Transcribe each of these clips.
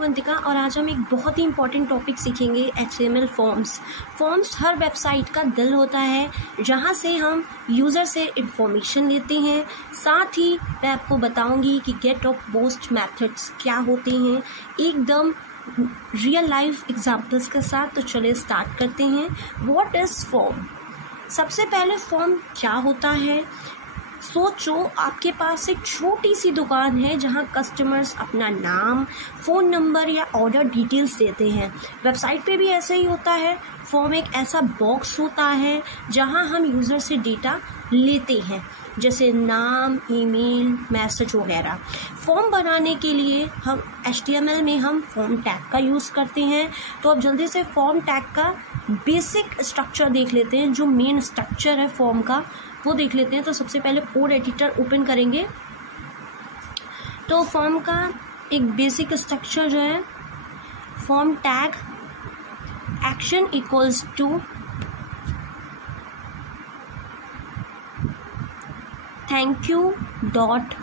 अवंतिका और आज हम एक बहुत ही इंपॉर्टेंट टॉपिक सीखेंगे HTML फॉर्म्स हर वेबसाइट का दिल होता है जहां से हम यूज़र से इंफॉर्मेशन लेते हैं। साथ ही मैं आपको बताऊंगी कि गेट और पोस्ट मेथड्स क्या होते हैं एकदम रियल लाइफ एग्जांपल्स के साथ। तो चलिए स्टार्ट करते हैं। What is form? सबसे पहले फॉर्म क्या होता है? सोचो आपके पास एक छोटी सी दुकान है जहां कस्टमर्स अपना नाम, फ़ोन नंबर या ऑर्डर डिटेल्स देते हैं। वेबसाइट पे भी ऐसा ही होता है। फॉर्म एक ऐसा बॉक्स होता है जहां हम यूज़र से डेटा लेते हैं, जैसे नाम, ईमेल, मैसेज वगैरह। फॉर्म बनाने के लिए हम HTML में हम फॉर्म टैग का यूज़ करते हैं। तो अब जल्दी से फॉर्म टैग का बेसिक स्ट्रक्चर देख लेते हैं, जो मेन स्ट्रक्चर है फॉर्म का वो देख लेते हैं। तो सबसे पहले कोड एडिटर ओपन करेंगे तो फॉर्म का एक बेसिक स्ट्रक्चर जो है, form tag action equals to thank you dot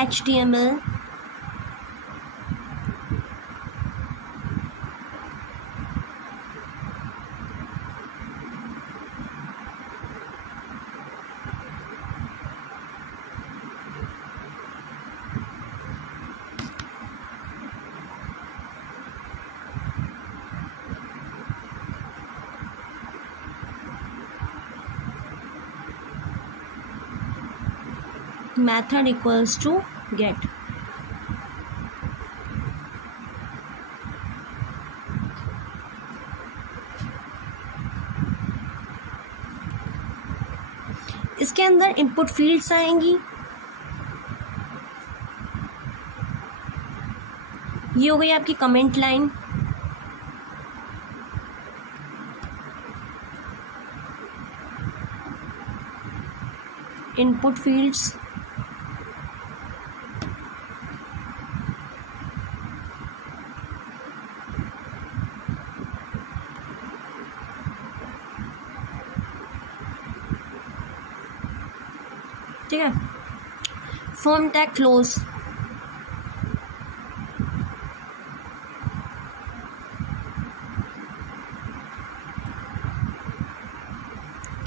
HTML method equals to get। इसके अंदर इनपुट फील्ड्स आएंगी। ये हो गई आपकी कमेंट लाइन। इनपुट फील्ड्स, ठीक है। Form tag close,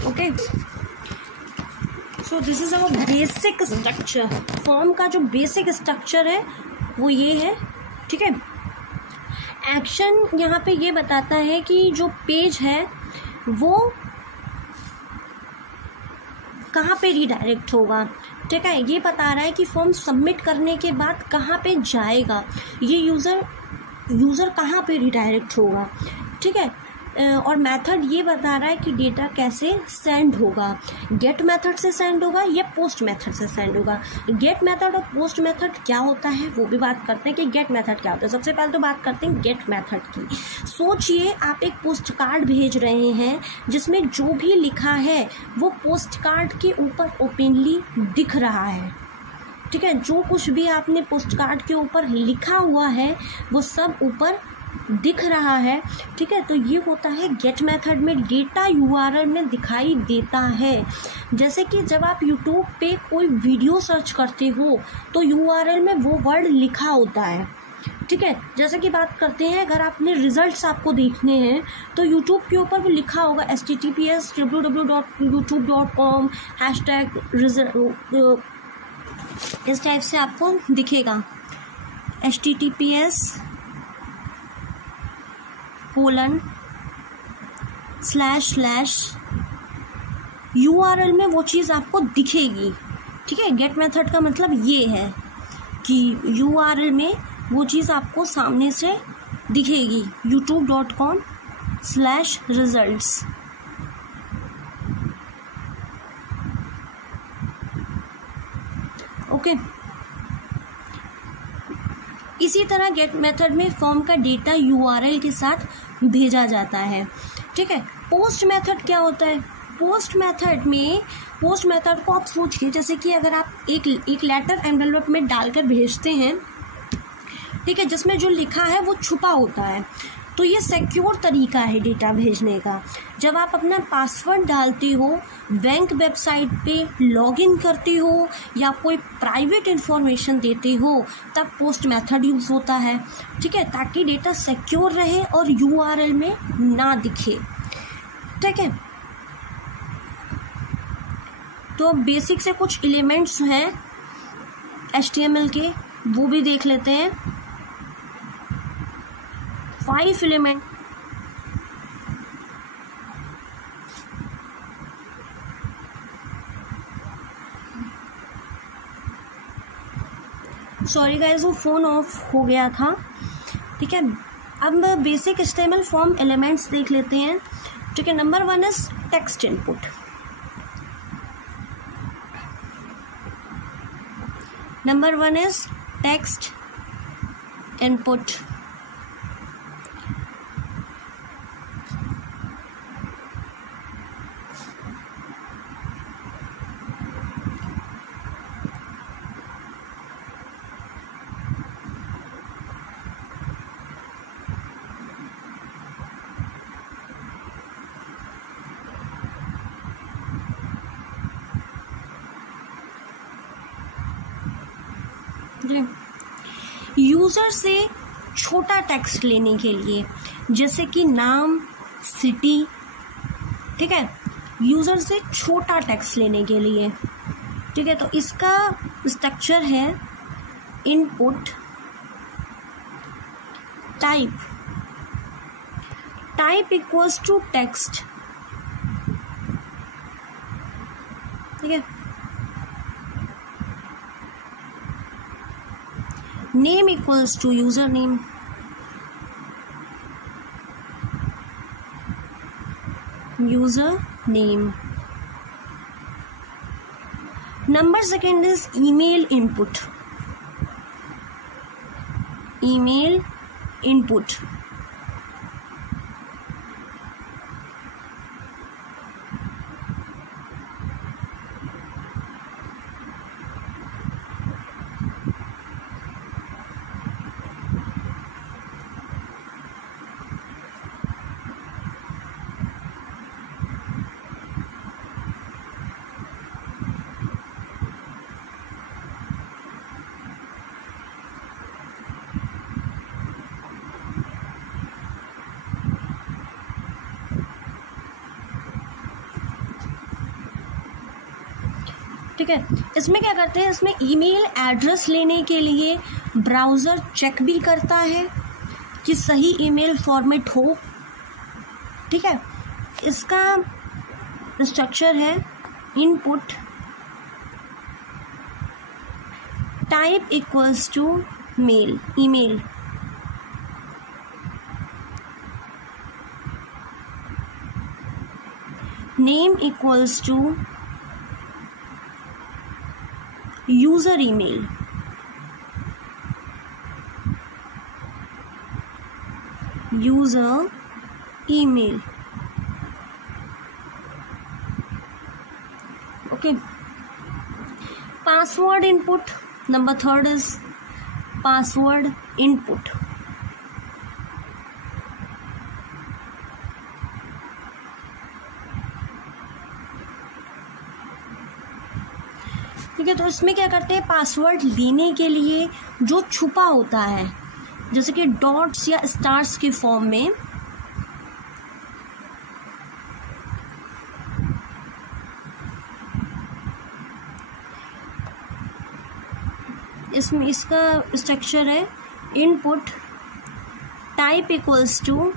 okay. So this is our basic structure. Form का जो बेसिक स्ट्रक्चर है वो ये है, ठीक है। एक्शन यहाँ पे ये बताता है कि जो पेज है वो कहाँ पे रीडायरेक्ट होगा, ठीक है। ये बता रहा है कि फॉर्म सबमिट करने के बाद कहाँ पे जाएगा, ये यूज़र कहाँ पे रीडायरेक्ट होगा, ठीक है। और मेथड ये बता रहा है कि डेटा कैसे सेंड होगा, गेट मेथड से सेंड होगा या पोस्ट मेथड से सेंड होगा। गेट मेथड और पोस्ट मेथड क्या होता है वो भी बात करते हैं कि गेट मेथड क्या होता है। सबसे पहले तो बात करते हैं गेट मेथड की। सोचिए आप एक पोस्ट कार्ड भेज रहे हैं जिसमें जो भी लिखा है वो पोस्ट कार्ड के ऊपर ओपनली दिख रहा है, ठीक है। जो कुछ भी आपने पोस्ट कार्ड के ऊपर लिखा हुआ है वो सब ऊपर दिख रहा है, ठीक है। तो ये होता है गेट मेथड में डेटा URL में दिखाई देता है। जैसे कि जब आप YouTube पे कोई वीडियो सर्च करते हो तो URL में वो वर्ड लिखा होता है, ठीक है। जैसे कि बात करते हैं, अगर आपने रिजल्ट्स आपको देखने हैं तो YouTube के ऊपर वो लिखा होगा https www.youtube.com #result, इस टाइप से आपको दिखेगा https:// URL में वो चीज़ आपको दिखेगी, ठीक है। गेट मेथड का मतलब ये है कि URL में वो चीज़ आपको सामने से दिखेगी, youtube.com/results, ओके। इसी तरह गेट मेथड में फॉर्म का डेटा URL के साथ भेजा जाता है, ठीक है। पोस्ट मेथड क्या होता है? पोस्ट मेथड को आप सोचिए, जैसे कि अगर आप एक लेटर एनवेलप में डालकर भेजते हैं, ठीक है, जिसमें जो लिखा है वो छुपा होता है। तो ये सिक्योर तरीका है डेटा भेजने का। जब आप अपना पासवर्ड डालते हो, बैंक वेबसाइट पे लॉगिन करते हो या कोई प्राइवेट इंफॉर्मेशन देते हो, तब पोस्ट मेथड यूज़ होता है, ठीक है, ताकि डेटा सिक्योर रहे और यूआरएल में ना दिखे, ठीक है। तो बेसिक से कुछ एलिमेंट्स हैं HTML के, वो भी देख लेते हैं। 5 एलिमेंट, सॉरी गाइस वो फ़ोन ऑफ हो गया था, ठीक है। अब बेसिक HTML फॉर्म एलिमेंट्स देख लेते हैं, ठीक है। Number 1 is text input. Number 1 is text input. User से छोटा टेक्स्ट लेने के लिए, जैसे कि नाम, सिटी, ठीक है, यूज़र से छोटा टेक्स्ट लेने के लिए, ठीक है। तो इसका स्ट्रक्चर है input type, type equals to text, ठीक है। Name equals to username. Username. Number second is email input. Email input. ठीक है, इसमें क्या करते हैं, इसमें ईमेल एड्रेस लेने के लिए ब्राउज़र चेक भी करता है कि सही ईमेल फॉर्मेट हो, ठीक है। इसका स्ट्रक्चर है input type equals to mail, email, name equals to user email, user email, okay. Password input, number third is password input. ठीक है, तो इसमें क्या करते हैं, पासवर्ड लेने के लिए जो छुपा होता है, जैसे कि डॉट्स या स्टार्स के फॉर्म में, इसमें इसका स्ट्रक्चर है input type equals to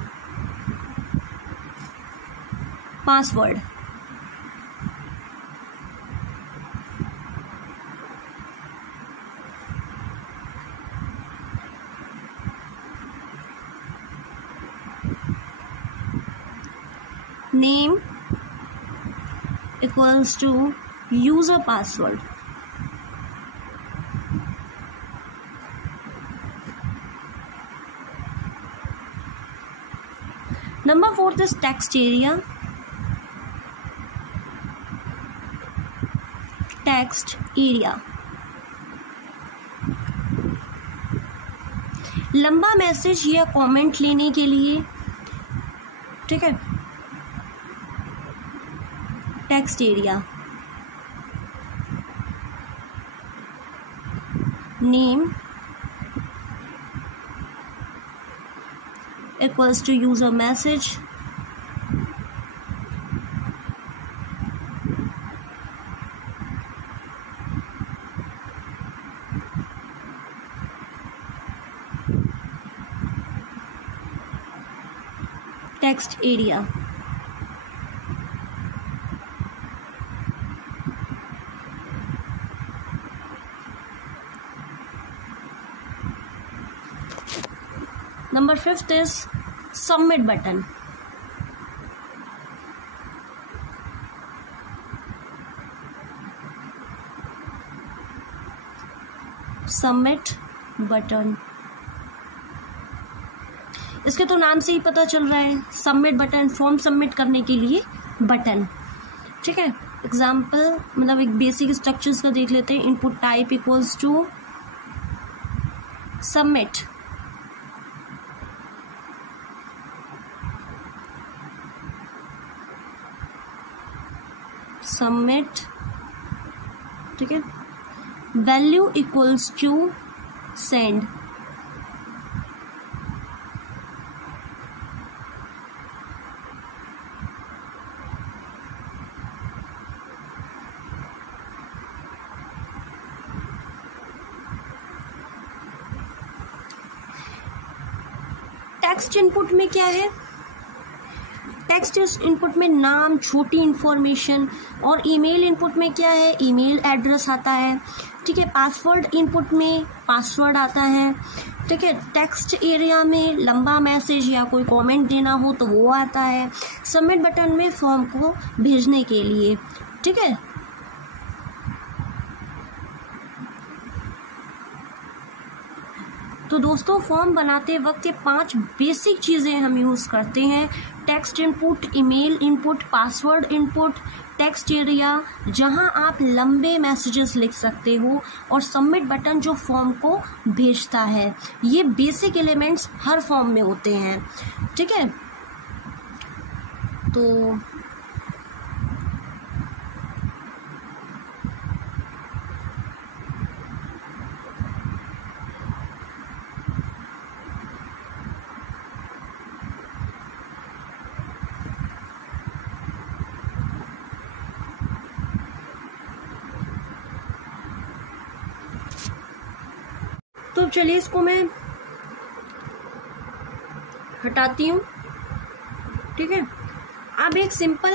password, name equals to user password, number 4 is text area, text area, लंबा मैसेज या कमेंट लेने के लिए, ठीक है, text area, name equals to user message, text area, number 5th is submit button. Submit button, इसके तो नाम से ही पता चल रहा है, सबमिट बटन, फॉर्म सबमिट करने के लिए बटन, ठीक है। एग्जाम्पल मतलब एक बेसिक स्ट्रक्चर्स का देख लेते हैं। Input type equals to submit, submit, ठीक है। Value equals to send, text input में क्या है, टेक्स्ट इनपुट में नाम, छोटी इंफॉर्मेशन, और ईमेल इनपुट में क्या है, ईमेल एड्रेस आता है, ठीक है। पासवर्ड इनपुट में पासवर्ड आता है, ठीक है। टेक्स्ट एरिया में लंबा मैसेज या कोई कमेंट देना हो तो वो आता है। सबमिट बटन में फॉर्म को भेजने के लिए, ठीक है। तो दोस्तों फॉर्म बनाते वक्त ये 5 बेसिक चीज़ें हम यूज़ करते हैं। Text input, email input, password input, text area जहां आप लंबे मैसेजेस लिख सकते हो, और सबमिट बटन जो फॉर्म को भेजता है। ये बेसिक एलिमेंट्स हर फॉर्म में होते हैं, ठीक है। तो चलिए इसको मैं हटाती हूँ, ठीक है। अब एक सिंपल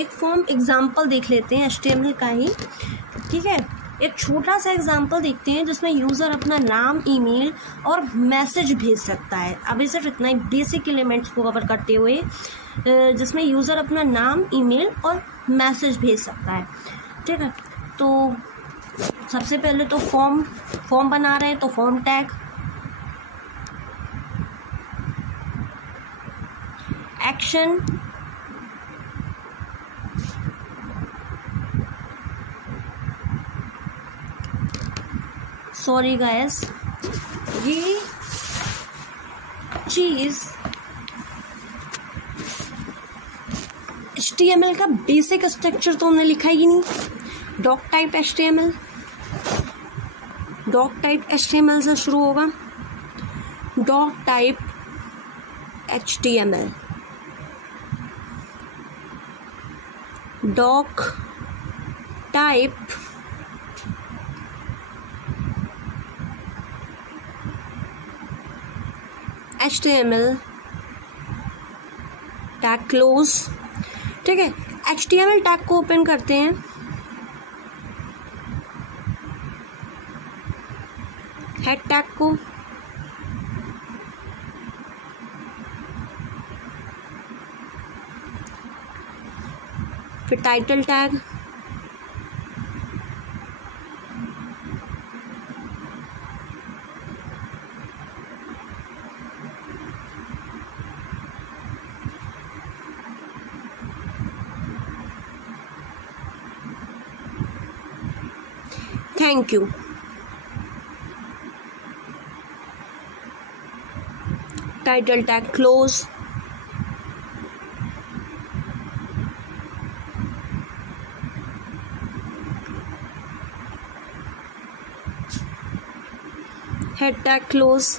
एक फॉर्म एग्जांपल देख लेते हैं HTML का ही, ठीक है। एक छोटा सा एग्जांपल देखते हैं जिसमें यूज़र अपना नाम, ईमेल और मैसेज भेज सकता है। अभी सिर्फ इतना ही बेसिक एलिमेंट्स को कवर करते हुए जिसमें यूज़र अपना नाम, ईमेल और मैसेज भेज सकता है, ठीक है। तो सबसे पहले तो फॉर्म बना रहे हैं तो form tag, action, sorry guys, ये चीज HTML का बेसिक स्ट्रक्चर तो हमने लिखा ही नहीं। डॉक टाइप HTML से शुरू होगा, doc type HTML, doc type HTML tag close, ठीक है। HTML टैग को ओपन करते हैं, हेड टैग को, फिर title tag, thank you. Title tag close, head tag close,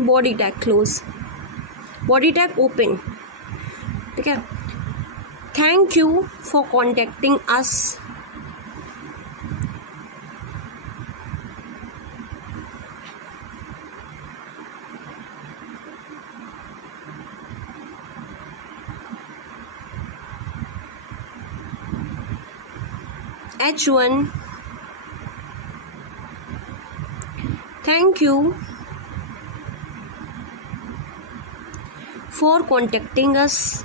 body tag close, body tag open, ठीक है। Thank you for contacting us, H1, thank you for contacting us,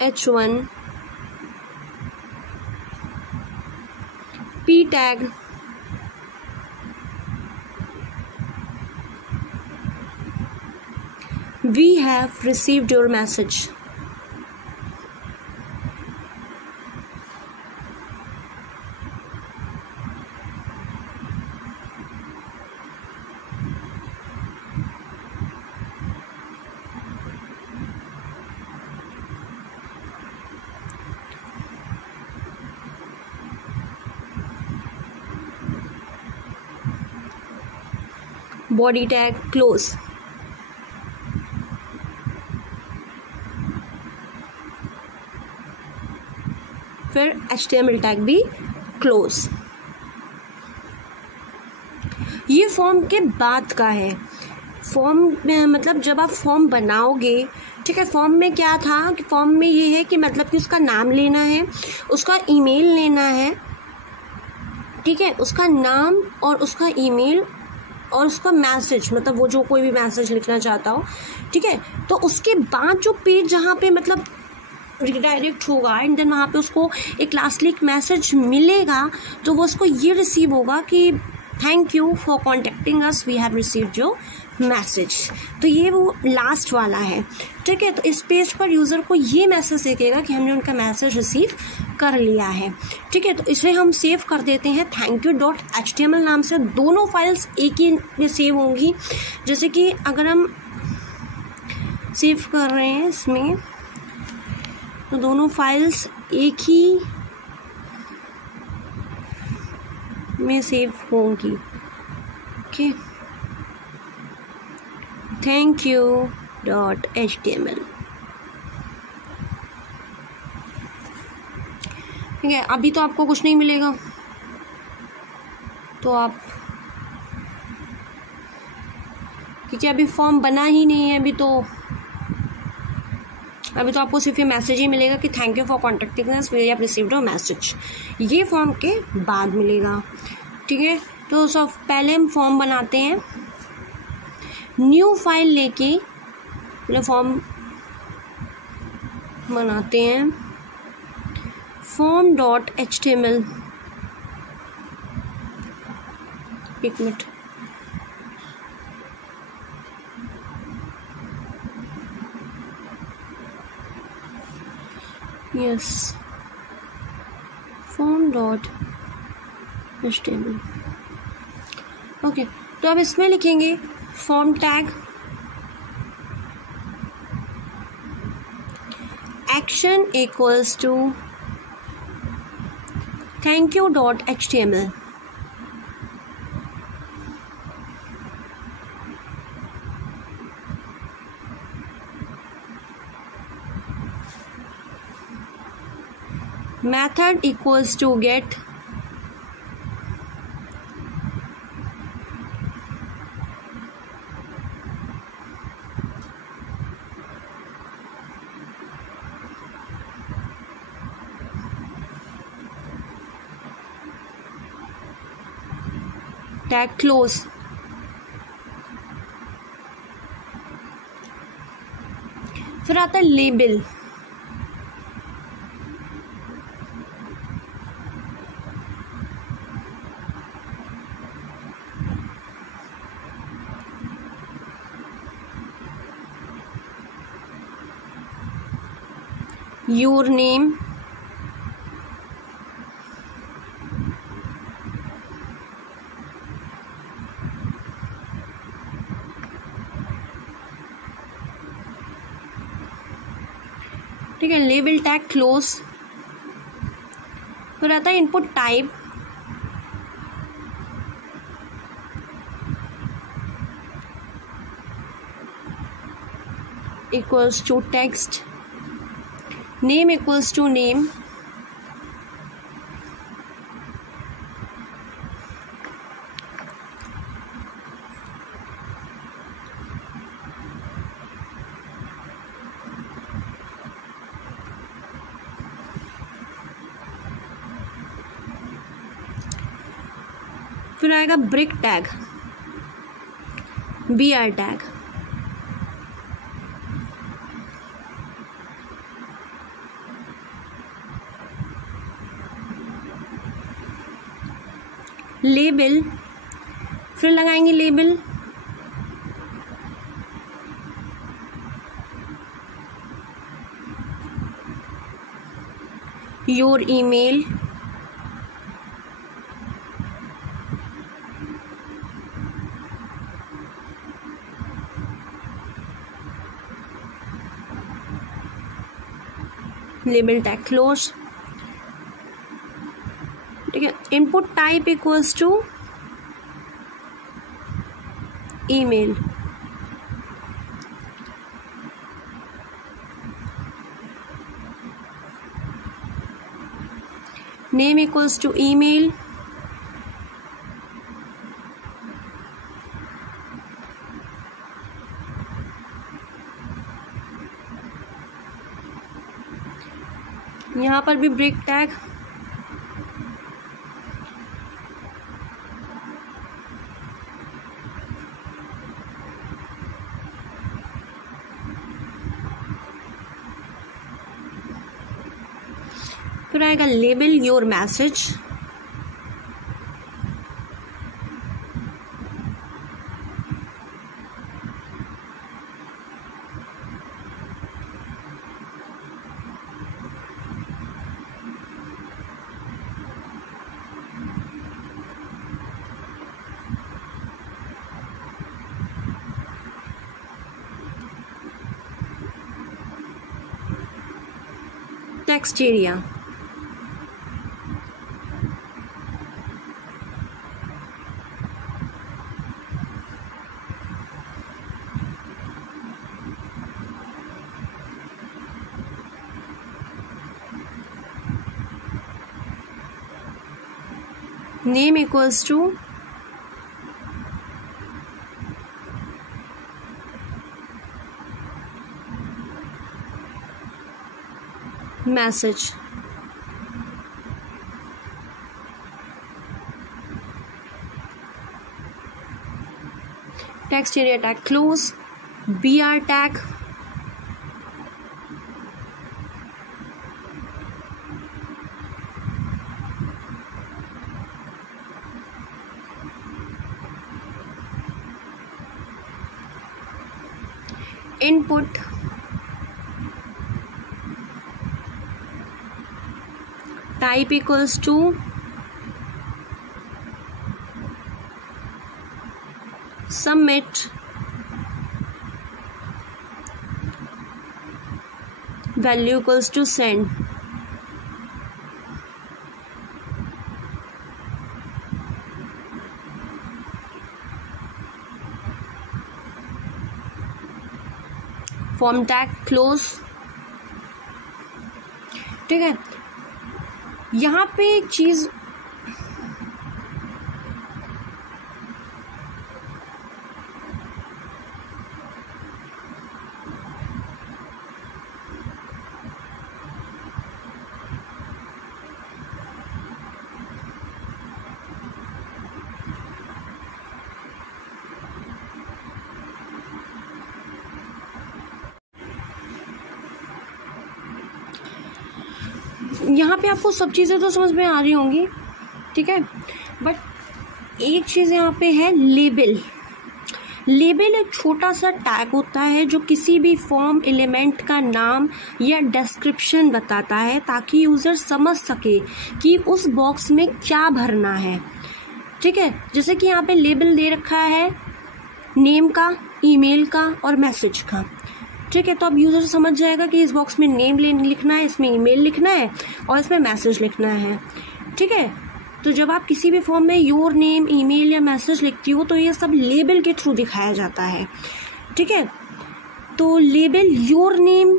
H1, P tag, we have received your message, body tag close, फिर HTML tag भी close. ये form के बाद का है। Form में मतलब जब आप फॉर्म बनाओगे, ठीक है, फॉर्म में क्या था कि फॉर्म में ये है कि मतलब कि उसका नाम लेना है, उसका ईमेल लेना है, ठीक है, उसका नाम और उसका ईमेल और उसका मैसेज, मतलब वो जो कोई भी मैसेज लिखना चाहता हो, ठीक है। तो उसके बाद जो पेज जहाँ पे मतलब रिडायरेक्ट होगा एंड देन वहाँ पे उसको एक लास्टली एक मैसेज मिलेगा, तो वो उसको ये रिसीव होगा कि thank you for contacting us, we have received your message. तो ये वो लास्ट वाला है, ठीक है। तो इस पेज पर यूज़र को ये मैसेज दिखेगा कि हमने उनका मैसेज रिसीव कर लिया है, ठीक है। तो इसे हम सेव कर देते हैं thankyou.html नाम से। दोनों फाइल्स एक ही में सेव होंगी। जैसे कि अगर हम सेव कर रहे हैं इसमें, तो दोनों फाइल्स एक ही में सेव होंगी, ओके। thankyou.html, ठीक है। अभी तो आपको कुछ नहीं मिलेगा, तो आप, क्योंकि अभी फॉर्म बना ही नहीं है, अभी तो आपको सिर्फ ये मैसेज ही मिलेगा कि thank you for contacting us, we have received your message. ये फॉर्म के बाद मिलेगा, ठीक है। तो सब पहले हम फॉर्म बनाते हैं, न्यू फाइल लेके अपने फॉर्म बनाते हैं, form.html, एक मिनट, यस, form.html, ओके। तो अब इसमें लिखेंगे form tag action equals to thankyou.html, method equals to get tag close, फिर आता है लेबल, योर नेम, ठीक है। Label tag close. फिर आता है input type, equals to text, name equals to name, फिर आएगा break tag, BR tag, label, फिर लगाएंगे label, your email, label tag close, ठीक है। Input type equals to email, name equals to email, यहाँ पर भी ब्रेक टैग, फिर आएगा label your message, text area, name equals to message, text area tag close, BR tag, input, type equals to submit, value equals to send, form tag close, ठीक है। यहाँ पे एक चीज़ यहाँ पे आपको सब चीज़ें तो समझ में आ रही होंगी, ठीक है, बट एक चीज़ यहाँ पे है लेबल। लेबल एक छोटा सा टैग होता है जो किसी भी फॉर्म एलिमेंट का नाम या डिस्क्रिप्शन बताता है ताकि यूजर समझ सके कि उस बॉक्स में क्या भरना है। ठीक है, जैसे कि यहाँ पे लेबल दे रखा है नेम का, ईमेल का और मैसेज का। ठीक है, तो अब यूजर समझ जाएगा कि इस बॉक्स में नेम लिखना है, इसमें ईमेल लिखना है और इसमें मैसेज लिखना है। ठीक है, तो जब आप किसी भी फॉर्म में योर नेम, ईमेल या मैसेज लिखती हो तो ये सब लेबल के थ्रू दिखाया जाता है। ठीक है, तो label your name,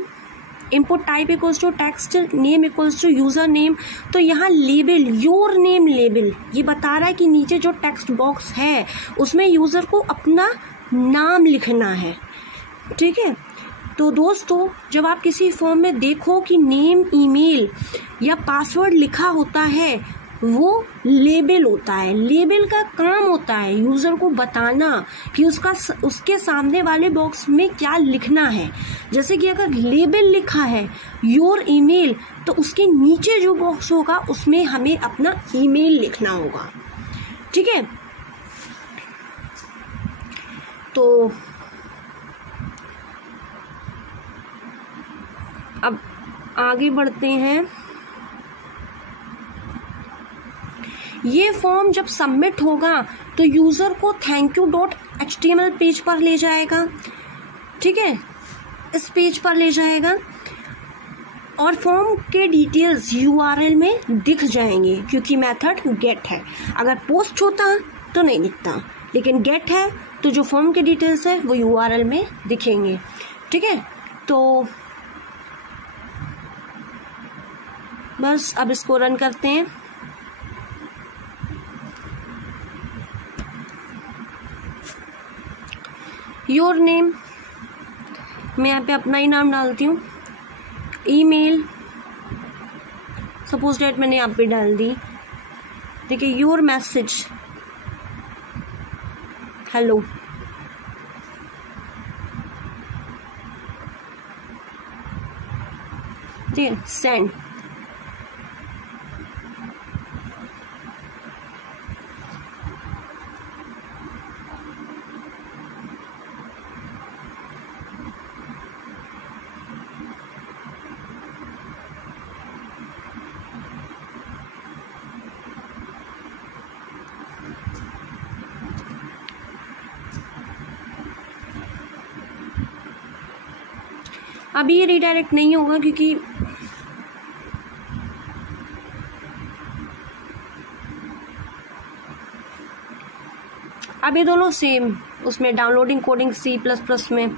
input type equals to text, name equals to user name. तो यहाँ लेबल योर नेम लेबल ये बता रहा है कि नीचे जो टेक्स्ट बॉक्स है उसमें यूजर को अपना नाम लिखना है। ठीक है, तो दोस्तों जब आप किसी फॉर्म में देखो कि नेम, ईमेल या पासवर्ड लिखा होता है वो लेबल होता है। लेबल का काम होता है यूजर को बताना कि उसके सामने वाले बॉक्स में क्या लिखना है। जैसे कि अगर लेबल लिखा है योर ईमेल तो उसके नीचे जो बॉक्स होगा उसमें हमें अपना ईमेल लिखना होगा। ठीक है, तो अब आगे बढ़ते हैं। ये फॉर्म जब सबमिट होगा तो यूजर को thankyou.html पेज पर ले जाएगा। ठीक है, इस पेज पर ले जाएगा और फॉर्म के डिटेल्स URL में दिख जाएंगे क्योंकि मेथड गेट है। अगर पोस्ट होता तो नहीं दिखता, लेकिन गेट है तो जो फॉर्म के डिटेल्स है वो URL में दिखेंगे। ठीक है, तो बस अब इसको रन करते हैं। योर नेम, मैं यहाँ पे अपना ही नाम डालती हूँ। ईमेल सपोज डेट मैंने यहाँ पे डाल दी। देखिए योर मैसेज हेलो। ठीक है, सेंड। अभी ये रिडायरेक्ट नहीं होगा क्योंकि अब ये दोनों सेम उसमें डाउनलोडिंग कोडिंग C++ में।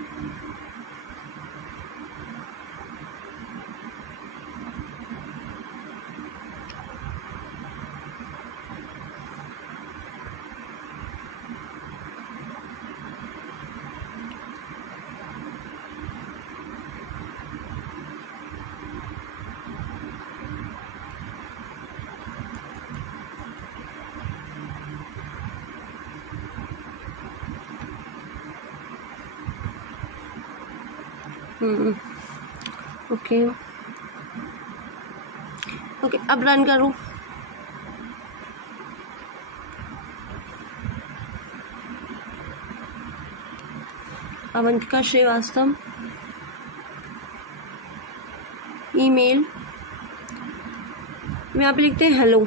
ओके ओके, अब रन करूं। अवंतिका श्रीवास्तव, ईमेल में यहाँ पे लिखते हैं hello.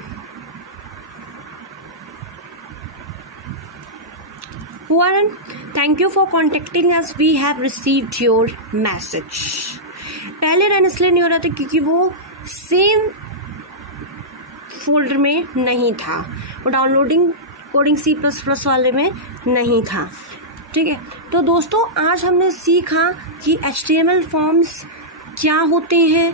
Warren, thank you for contacting us. We have received your message. पहले रन इसलिए नहीं हो रहा था क्योंकि वो सेम फोल्डर में नहीं था, वो डाउनलोडिंग कोडिंग C++ वाले में नहीं था। ठीक है, तो दोस्तों आज हमने सीखा कि HTML फॉर्म्स क्या होते हैं,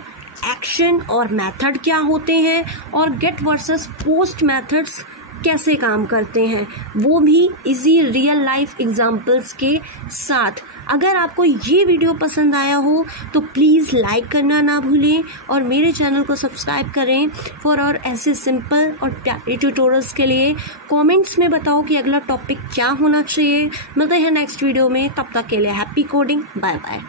एक्शन और मेथड क्या होते हैं और गेट वर्सेस पोस्ट मेथड्स कैसे काम करते हैं, वो भी इजी रियल लाइफ एग्जांपल्स के साथ। अगर आपको ये वीडियो पसंद आया हो तो प्लीज़ लाइक करना ना भूलें और मेरे चैनल को सब्सक्राइब करें फॉर और ऐसे सिंपल और प्यारे ट्यूटोरियल्स के लिए। कमेंट्स में बताओ कि अगला टॉपिक क्या होना चाहिए। मिलते हैं नेक्स्ट वीडियो में, तब तक के लिए हैप्पी कोडिंग, बाय बाय।